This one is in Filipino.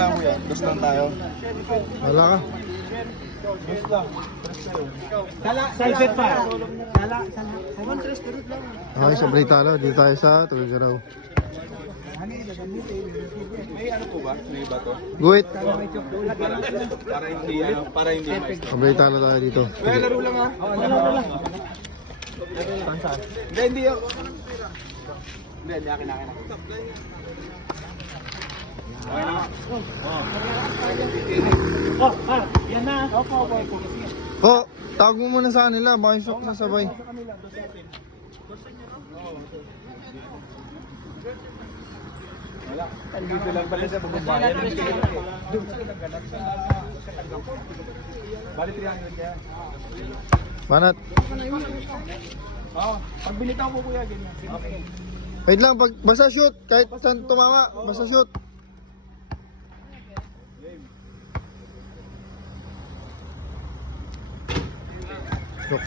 lang kuya. Dos lang tayo. Wala ka. Dos lang. Sunset pa. Okay, sa Britalo. Dito tayo sa Tuloy-Garaw. May ano po ba? May bato? Guhit. Para hindi mais. Sa Britalo tayo dito. Kuya, laro lang ha. Laro lang. Hindi ako. Hindi, akin na. Oh, yan na. Opo. Oh, tawag mo muna sa kanila. Baka yung sok sasabay. Wala. Dito lang pala siya pagbabayan. Bali 300 kaya. Banat. Oo. Pag binitaw mo kuya, ganyan. Okay. Wait lang, basta shoot. Kahit saan tumama, basta shoot. Shoot.